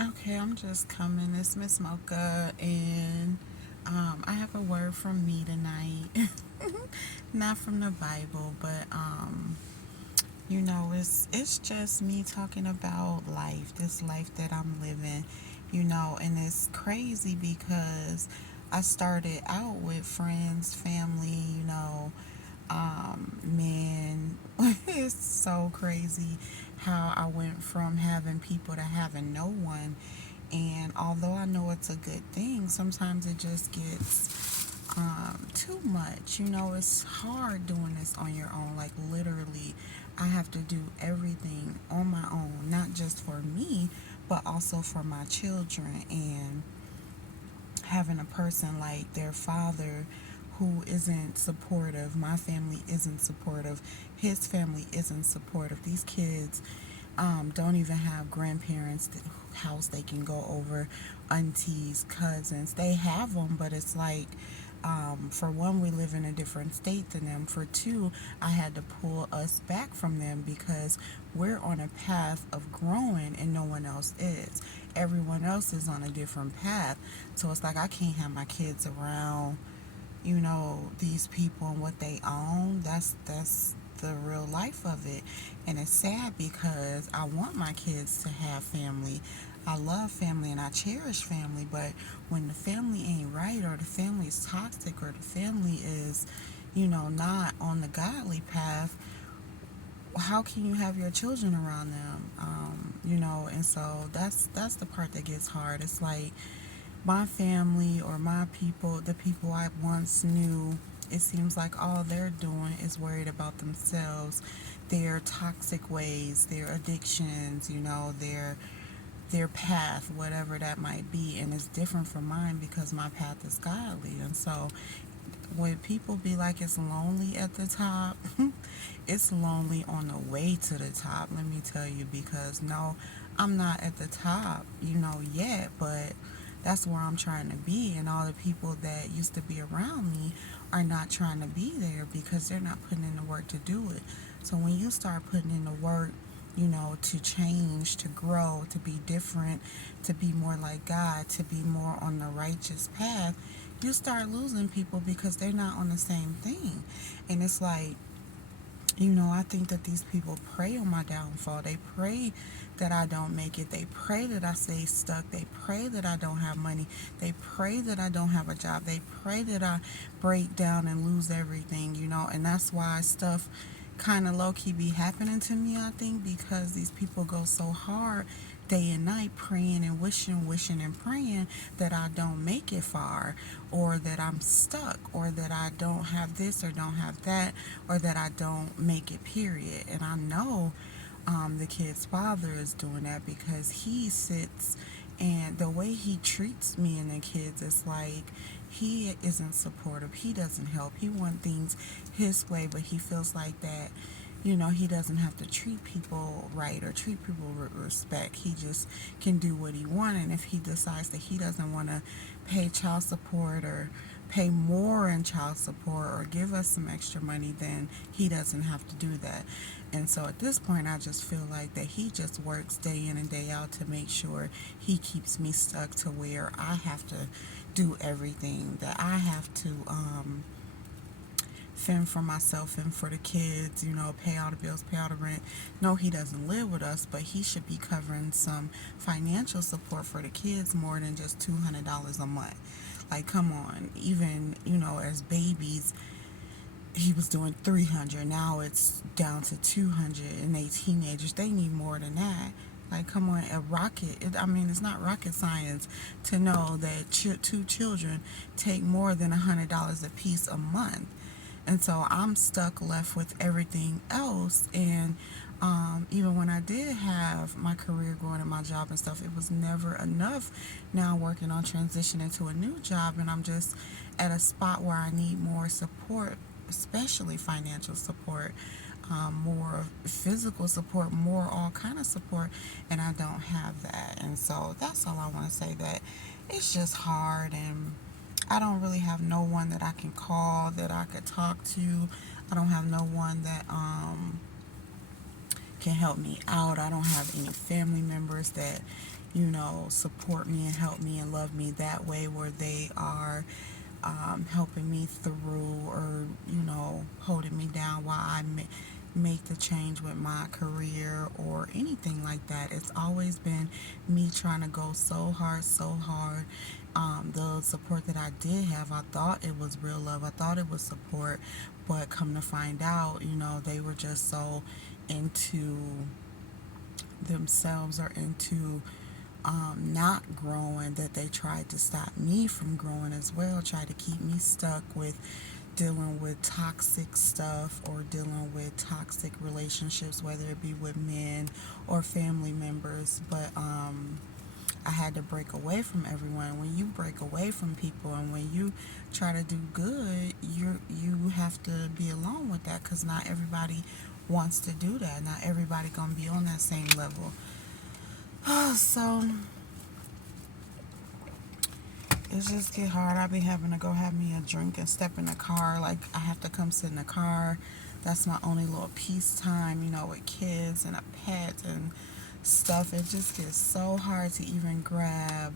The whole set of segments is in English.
Okay, I'm just coming. It's Miss Mocha, and I have a word from me tonight. Not from the Bible, but it's just me talking about life, this life that I'm living, and it's crazy because I started out with friends, family, man, it's so crazy how I went from having people to having no one. And although I know it's a good thing, sometimes it just gets too much. It's hard doing this on your own. Like, literally, I have to do everything on my own, not just for me, but also for my children. And having a person like their father who isn't supportive, my family isn't supportive, his family isn't supportive. These kids don't even have grandparents house they can go over, aunties, cousins. They have them, but it's like, for one, we live in a different state than them. For two, I had to pull us back from them because we're on a path of growing and no one else is. Everyone else is on a different path. So it's like I can't have my kids around, these people and what they own. That's the real life of it. And it's sad because I want my kids to have family. I love family and I cherish family, but when the family ain't right, or the family is toxic, or the family is, not on the godly path, how can you have your children around them? And so that's the part that gets hard. It's like my family or my people, the people I once knew, it seems like all they're doing is worried about themselves, their toxic ways, their addictions, their path, whatever that might be, and it's different from mine because my path is godly. And so when people be like it's lonely at the top, it's lonely on the way to the top, let me tell you, because no, I'm not at the top, yet, but that's where I'm trying to be. And all the people that used to be around me are not trying to be there because they're not putting in the work to do it. So when you start putting in the work, to change, to grow, to be different, to be more like God, to be more on the righteous path, you start losing people because they're not on the same thing. And it's like, I think that these people pray on my downfall. They pray that I don't make it. They pray that I stay stuck. They pray that I don't have money. They pray that I don't have a job. They pray that I break down and lose everything, and that's why stuff kind of low key be happening to me, I think, because these people go so hard day and night praying and wishing and praying that I don't make it far, or that I'm stuck, or that I don't have this or don't have that, or that I don't make it, period. And I know the kid's father is doing that because he sits, and the way he treats me and the kids is like he isn't supportive. He doesn't help. He wants things his way, but he feels like that, he doesn't have to treat people right or treat people with respect. He just can do what he wants. And if he decides that he doesn't want to pay child support, or pay more in child support, or give us some extra money, then he doesn't have to do that. And so at this point, I just feel like that he just works day in and day out to make sure he keeps me stuck to where I have to do everything, that I have to fend for myself and for the kids, pay all the bills, pay all the rent. No, he doesn't live with us, but he should be covering some financial support for the kids more than just $200 a month. Like, come on. Even, as babies, he was doing 300. Now it's down to 200, and they teenagers, they need more than that. Like, come on, a rocket. It's not rocket science to know that two children take more than $100 a piece a month. And so I'm stuck left with everything else. And even when I did have my career going and my job and stuff, it was never enough. Now I'm working on transitioning to a new job, and I'm just at a spot where I need more support, especially financial support, more physical support, more all kind of support, and I don't have that. And so that's all I want to say, that it's just hard, and I don't really have no one that I can call, that I could talk to. I don't have no one that can help me out. I don't have any family members that support me and help me and love me that way, where they are helping me through, or holding me down while I make the change with my career or anything like that. It's always been me trying to go so hard, so hard. The support that I did have, I thought it was real love, I thought it was support, but come to find out, they were just so into themselves, or into not growing, that they tried to stop me from growing as well, tried to keep me stuck with dealing with toxic stuff, or dealing with toxic relationships, whether it be with men or family members. But I had to break away from everyone. When you break away from people, and when you try to do good, you have to be alone with that, because not everybody wants to do that. Not everybody gonna be on that same level. So it just get hard. I be having to go have me a drink and step in the car. Like, I have to come sit in the car. That's my only little peace time, with kids and a pet and stuff. It just gets so hard to even grab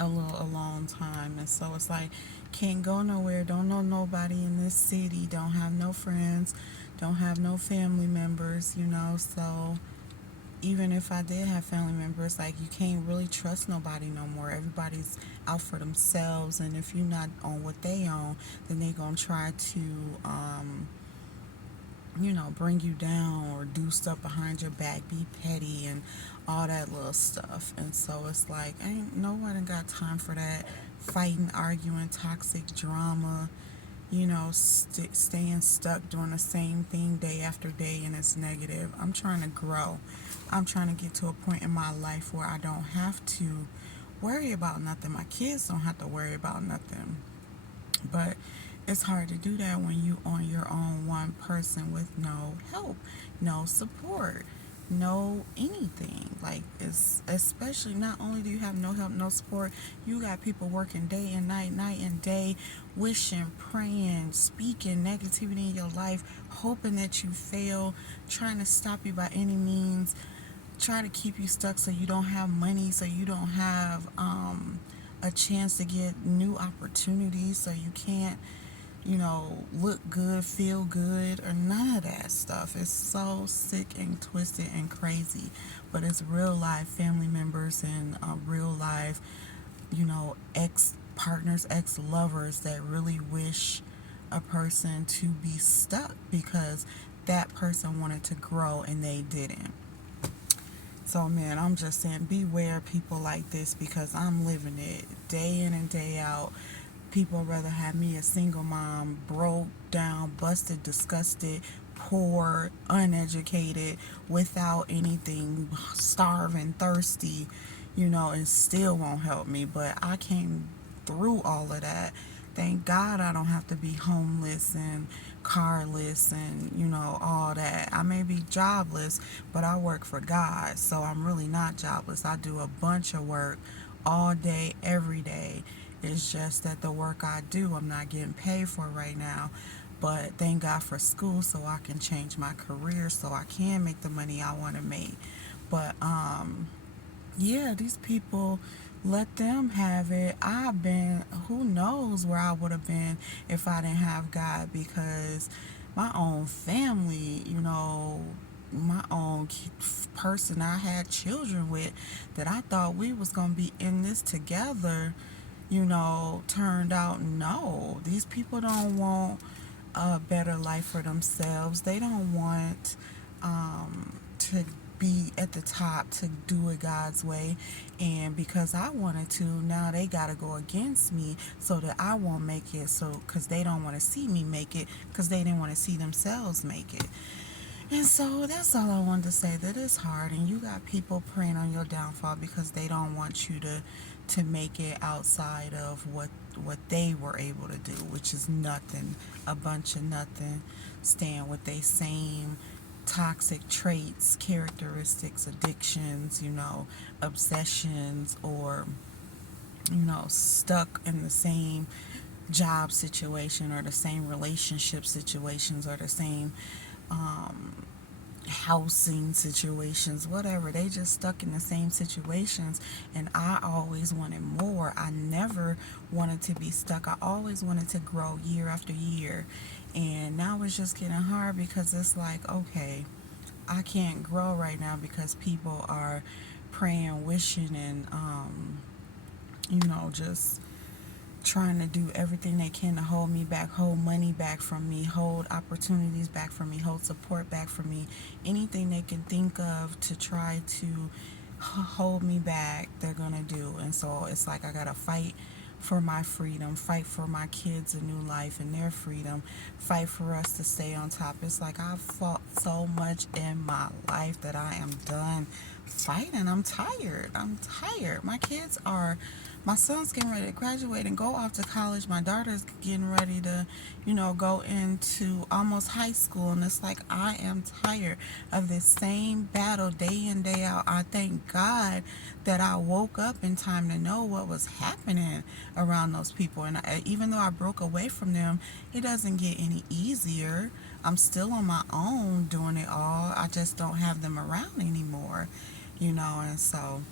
a little alone time. And so it's like, can't go nowhere, don't know nobody in this city, don't have no friends, don't have no family members, so even if I did have family members, like, you can't really trust nobody no more. Everybody's out for themselves, and if you're not on what they own, then they gonna try to, bring you down, or do stuff behind your back, be petty, and all that little stuff. And so it's like, ain't nobody got time for that fighting, arguing, toxic drama, staying stuck doing the same thing day after day, and it's negative. I'm trying to grow. I'm trying to get to a point in my life where I don't have to worry about nothing. My kids don't have to worry about nothing. But it's hard to do that when you on your own, one person with no help, no support, no anything. Like, it's especially, not only do you have no help, no support, you got people working day and night, night and day, wishing, praying, speaking negativity in your life, hoping that you fail, trying to stop you by any means, try to keep you stuck so you don't have money, so you don't have a chance to get new opportunities, so you can't, look good, feel good, or none of that stuff. It's so sick and twisted and crazy. But it's real life family members, and real life, ex partners, ex lovers, that really wish a person to be stuck because that person wanted to grow and they didn't. So, man, I'm just saying, beware people like this, because I'm living it day in and day out. People rather have me, a single mom, broke down, busted, disgusted, poor, uneducated, without anything, starving, thirsty, and still won't help me. But I came through all of that. Thank God I don't have to be homeless and carless and, all that. I may be jobless, but I work for God, so I'm really not jobless. I do a bunch of work all day, every day. It's just that the work I do, I'm not getting paid for right now. But thank God for school, so I can change my career, so I can make the money I want to make. But yeah, these people, let them have it. I've been, who knows where I would have been if I didn't have God, because my own family, my own person I had children with, that I thought we was going to be in this together, turned out no. These people don't want a better life for themselves. They don't want to be at the top, to do it God's way. And because I wanted to, now they got to go against me so that I won't make it. So, because they don't want to see me make it, because they didn't want to see themselves make it. And so that's all I wanted to say, that it's hard, and you got people preying on your downfall because they don't want you to make it outside of what they were able to do, which is nothing, a bunch of nothing, staying with their same toxic traits, characteristics, addictions, obsessions, or stuck in the same job situation, or the same relationship situations, or the same housing situations, whatever. They just stuck in the same situations, and I always wanted more. I never wanted to be stuck. I always wanted to grow year after year. And now it's just getting hard because it's like, okay, I can't grow right now because people are praying, wishing, and just trying to do everything they can to hold me back, hold money back from me, hold opportunities back from me, hold support back from me. Anything they can think of to try to hold me back, they're gonna do. And so it's like I gotta fight for my freedom, fight for my kids a new life and their freedom, fight for us to stay on top. It's like I've fought so much in my life that I am done fighting. I'm tired. I'm tired. My son's getting ready to graduate and go off to college. My daughter's getting ready to, go into almost high school. And it's like I am tired of this same battle day in, day out. I thank God that I woke up in time to know what was happening around those people. And even though I broke away from them, it doesn't get any easier. I'm still on my own doing it all. I just don't have them around anymore, and so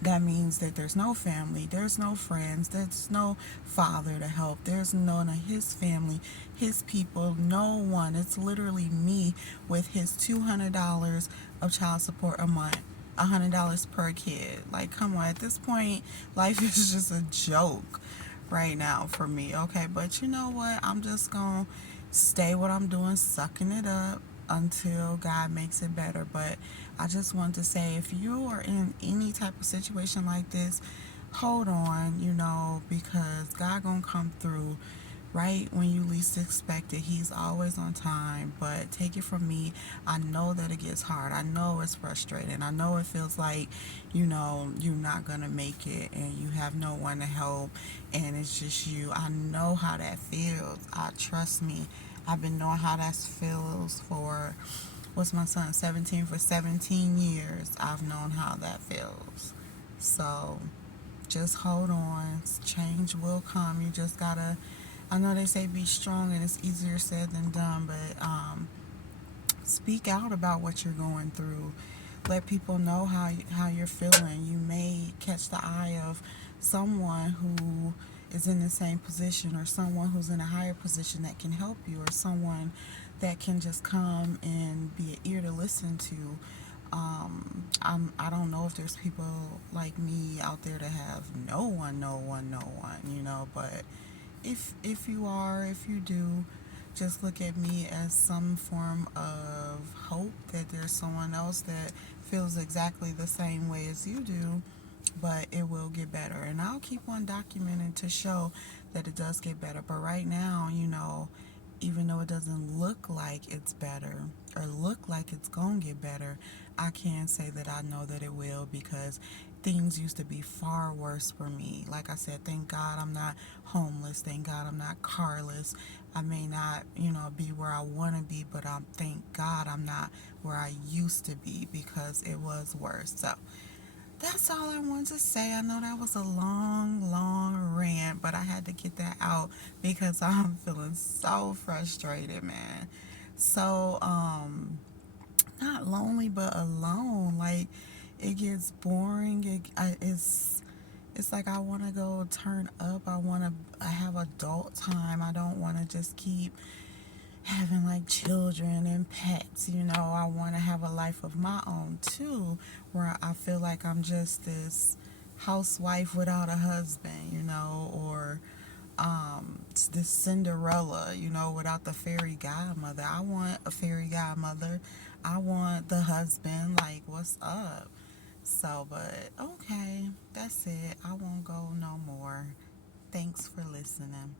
that means that there's no family, there's no friends, there's no father to help, there's none of his family, his people, no one. It's literally me with his $200 of child support a month. $100 per kid. Like, come on, at this point, life is just a joke right now for me. Okay, but you know what? I'm just gonna stay what I'm doing, sucking it up until God makes it better. But I just want to say, if you are in any type of situation like this, hold on, because God gonna come through right when you least expect it. He's always on time. But take it from me, I know that it gets hard. I know it's frustrating. I know it feels like, you're not gonna make it and you have no one to help and it's just you. I know how that feels. Trust me. I've been knowing how that feels for, what's my son, 17, for 17 years. I've known how that feels. So just hold on. Change will come. You just gotta, I know they say be strong and it's easier said than done, but speak out about what you're going through. Let people know how you're feeling. You may catch the eye of someone who is in the same position, or someone who's in a higher position that can help you, or someone that can just come and be an ear to listen to. I don't know if there's people like me out there that have no one, no one, no one, but if you are, if you do, just look at me as some form of hope that there's someone else that feels exactly the same way as you do, but it will get better. And I'll keep on documenting to show that it does get better. But right now, even though it doesn't look like it's better or look like it's going to get better, I can say that I know that it will, because things used to be far worse for me. Like I said, thank God I'm not homeless. Thank God I'm not carless. I may not, be where I want to be, but thank God I'm not where I used to be, because it was worse. So that's all I wanted to say. I know that was a long, long rant, but I had to get that out because I'm feeling so frustrated, man. So, not lonely, but alone. Like, it gets boring. It's like I want to go turn up. I want to have adult time. I don't want to just keep having like children and pets. I want to have a life of my own too, where I feel like I'm just this housewife without a husband, or this Cinderella, without the fairy godmother. I want a fairy godmother. I want the husband. Like, what's up? So, but okay, that's it. I won't go no more. Thanks for listening.